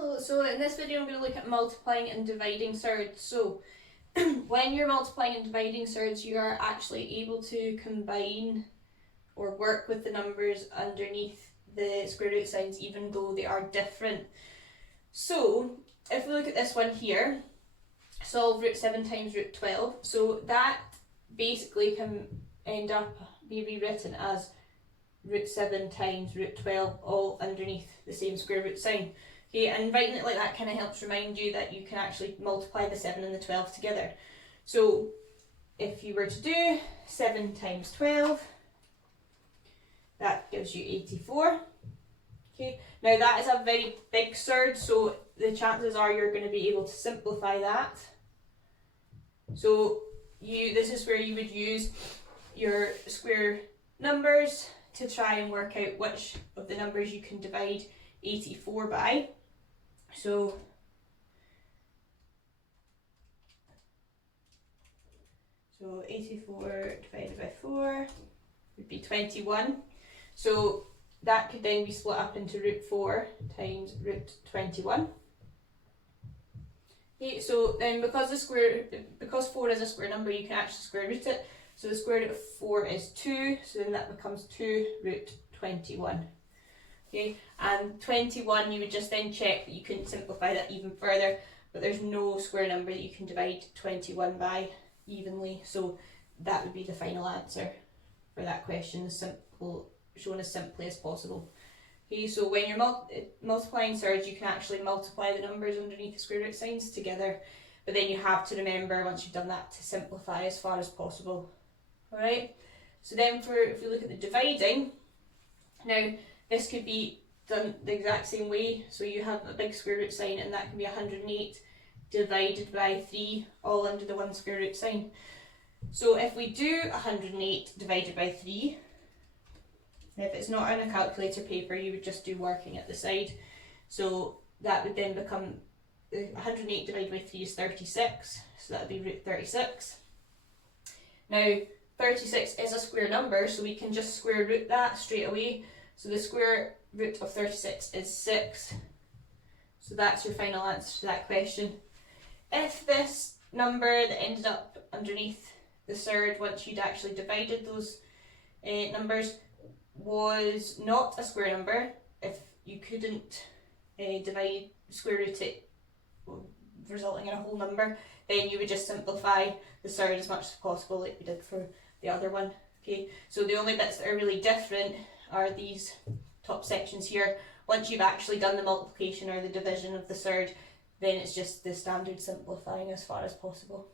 Hello, so in this video I'm going to look at multiplying and dividing surds. So when you're multiplying and dividing surds, you are actually able to combine or work with the numbers underneath the square root signs even though they are different. So if we look at this one here, solve root 7 times root 12, so that basically can end up be rewritten as root 7 times root 12 all underneath the same square root sign. Okay, and writing it like that kind of helps remind you that you can actually multiply the 7 and the 12 together. So if you were to do 7 times 12, that gives you 84. Okay, now that is a very big surd, so the chances are you're going to be able to simplify that. So this is where you would use your square numbers to try and work out which of the numbers you can divide 84 by. So So 84 divided by 4 would be 21. So that could then be split up into root 4 times root 21. Okay, so then because 4 is a square number, you can actually square root it. So the square root of 4 is 2, so then that becomes 2 root 21. Okay, and 21 you would just then check that you couldn't simplify that even further, but there's no square number that you can divide 21 by evenly, so that would be the final answer for that question, shown as simply as possible. Okay, so when you're multiplying surds, you can actually multiply the numbers underneath the square root signs together, but then you have to remember, once you've done that, to simplify as far as possible. Alright, so then if we look at the dividing, now this could be done the exact same way. So you have a big square root sign, and that can be 108 divided by 3, all under the one square root sign. So if we do 108 divided by 3, if it's not on a calculator paper, you would just do working at the side. So that would then become 108 divided by 3 is 36, so that would be root 36. Now 36 is a square number, so we can just square root that straight away. So the square root of 36 is 6. So that's your final answer to that question. If this number that ended up underneath the surd, once you'd actually divided those numbers, was not a square number, if you couldn't square root it, resulting in a whole number, then you would just simplify the surd as much as possible like we did for the other one. Okay, so the only bits that are really different are these top sections here. Once you've actually done the multiplication or the division of the surd, then it's just the standard simplifying as far as possible.